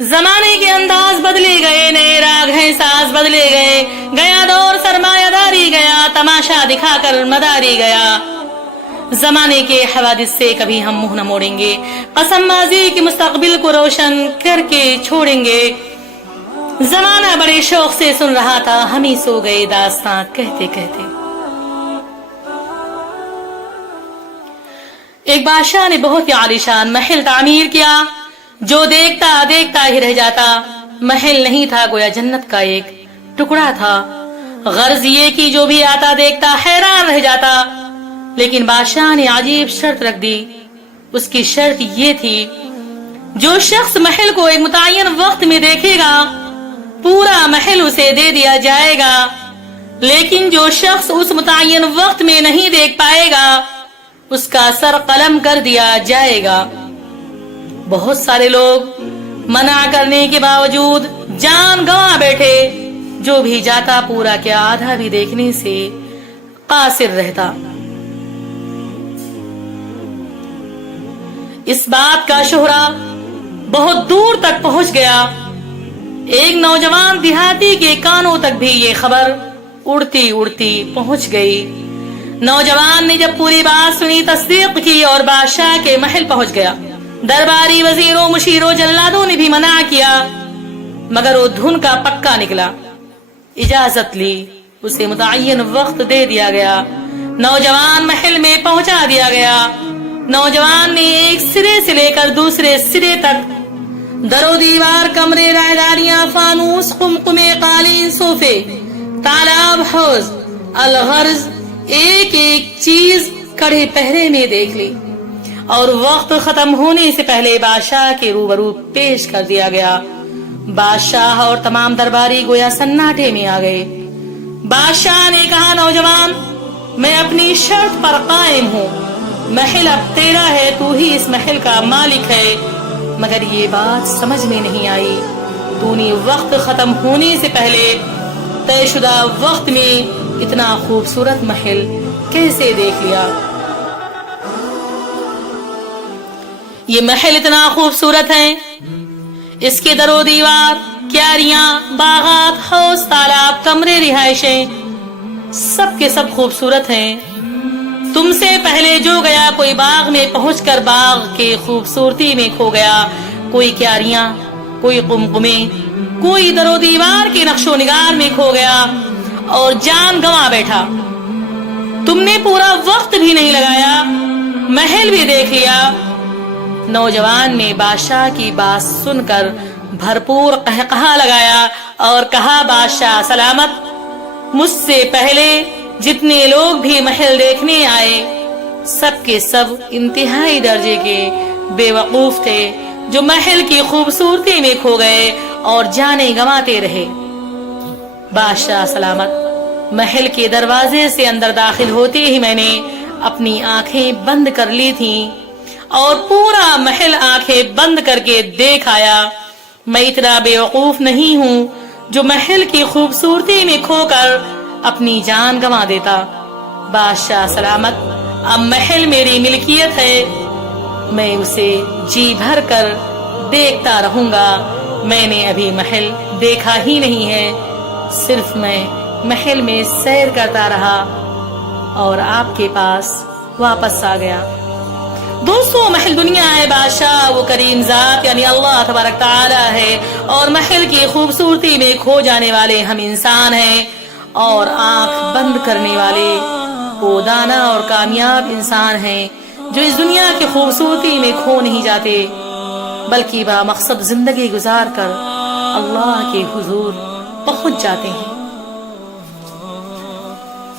زمانے کے انداز بدلے گئے، نئے راگ ہیں ساز بدلے گئے، گیا دور سرمایہ داری گیا، تماشا دکھا کر مداری گیا۔ زمانے کے حوادث سے کبھی ہم منہ نہ موڑیں گے، قسم ماضی کے مستقبل کو روشن کر کے چھوڑیں گے۔ زمانہ بڑے شوق سے سن رہا تھا، ہم ہی سو گئے داستاں کہتے کہتے۔ ایک بادشاہ نے بہت ہی عالیشان محل تعمیر کیا، جو دیکھتا دیکھتا ہی رہ جاتا۔ محل نہیں تھا، گویا جنت کا ایک ٹکڑا تھا۔ غرض یہ کہ جو بھی آتا دیکھتا حیران رہ جاتا۔ لیکن بادشاہ نے عجیب شرط رکھ دی۔ اس کی شرط یہ تھی، جو شخص محل کو ایک متعین وقت میں دیکھے گا، پورا محل اسے دے دیا جائے گا، لیکن جو شخص اس متعین وقت میں نہیں دیکھ پائے گا، اس کا سر قلم کر دیا جائے گا۔ بہت سارے لوگ منع کرنے کے باوجود جان گنوا بیٹھے۔ جو بھی جاتا پورا کیا آدھا بھی دیکھنے سے قاصر رہتا۔ اس بات کا شہرہ بہت دور تک پہنچ گیا۔ ایک نوجوان دیہاتی کے کانوں تک بھی یہ خبر اڑتی اڑتی پہنچ گئی۔ نوجوان نے جب پوری بات سنی، تصدیق کی اور بادشاہ کے محل پہنچ گیا۔ درباری وزیروں، مشیروں، جلادوں نے بھی منع کیا، مگر وہ دھن کا پکا نکلا۔ اجازت لی، اسے متعین وقت دے دیا گیا۔ نوجوان محل میں پہنچا دیا گیا۔ نوجوان نے ایک سرے سے لے کر دوسرے سرے تک در و دیوار، کمرے، راہداریاں، فانوس، قمقمے، قالین، صوفے، تالاب، حوض، الغرض ایک ایک چیز کڑے پہرے میں دیکھ لی، اور وقت ختم ہونے سے پہلے بادشاہ کے روبرو پیش کر دیا گیا۔ بادشاہ اور تمام درباری گویا سناٹے میں آ گئے۔ بادشاہ نے کہا، نوجوان، میں اپنی شرط پر قائم ہوں۔ محل اب تیرا ہے، تو ہی اس محل کا مالک ہے، مگر یہ بات سمجھ میں نہیں آئی، تو نے وقت ختم ہونے سے پہلے طے شدہ وقت میں اتنا خوبصورت محل کیسے دیکھ لیا؟ یہ محل اتنا خوبصورت ہے، اس کے در و دیوار، کیاریاں، باغات، حوض، تالاب، کمرے، رہائشیں سب کے سب خوبصورت ہیں۔ تم سے پہلے جو گیا، کوئی باغ میں پہنچ کر باغ کے خوبصورتی میں کھو گیا، کوئی کیاریاں، کوئی قمقمے، کوئی در و دیوار کے نقش و نگار میں کھو گیا اور جان گنوا بیٹھا۔ تم نے پورا وقت بھی نہیں لگایا، محل بھی دیکھ لیا۔ نوجوان نے بادشاہ کی بات سن کر بھرپور قہقہا لگایا اور کہا، بادشاہ سلامت، مجھ سے پہلے جتنے لوگ بھی محل دیکھنے آئے، سب کے سب انتہائی درجے کے بے وقوف تھے، جو محل کی خوبصورتی میں کھو گئے اور جانیں گنواتے رہے۔ بادشاہ سلامت، محل کے دروازے سے اندر داخل ہوتے ہی میں نے اپنی آنکھیں بند کر لی تھیں اور پورا محل آنکھیں بند کر کے دیکھ آیا۔ میں اتنا بے وقوف نہیں ہوں جو محل کی خوبصورتی میں کھو کر اپنی جان گنوا دیتا۔ بادشاہ سلامت، اب محل میری ملکیت ہے، میں اسے جی بھر کر دیکھتا رہوں گا۔ میں نے ابھی محل دیکھا ہی نہیں ہے، صرف میں محل میں سیر کرتا رہا اور آپ کے پاس واپس آ گیا۔ دوستو، محل دنیا ہے، بادشاہ وہ کریم ذات یعنی اللہ تبارک تعالی ہے، اور محل کی خوبصورتی میں کھو جانے والے ہم انسان ہیں، اور آنکھ بند کرنے والے وہ دانا اور کامیاب انسان ہیں جو اس دنیا کی خوبصورتی میں کھو نہیں جاتے، بلکہ با مقصد زندگی گزار کر اللہ کے حضور پہنچ جاتے ہیں۔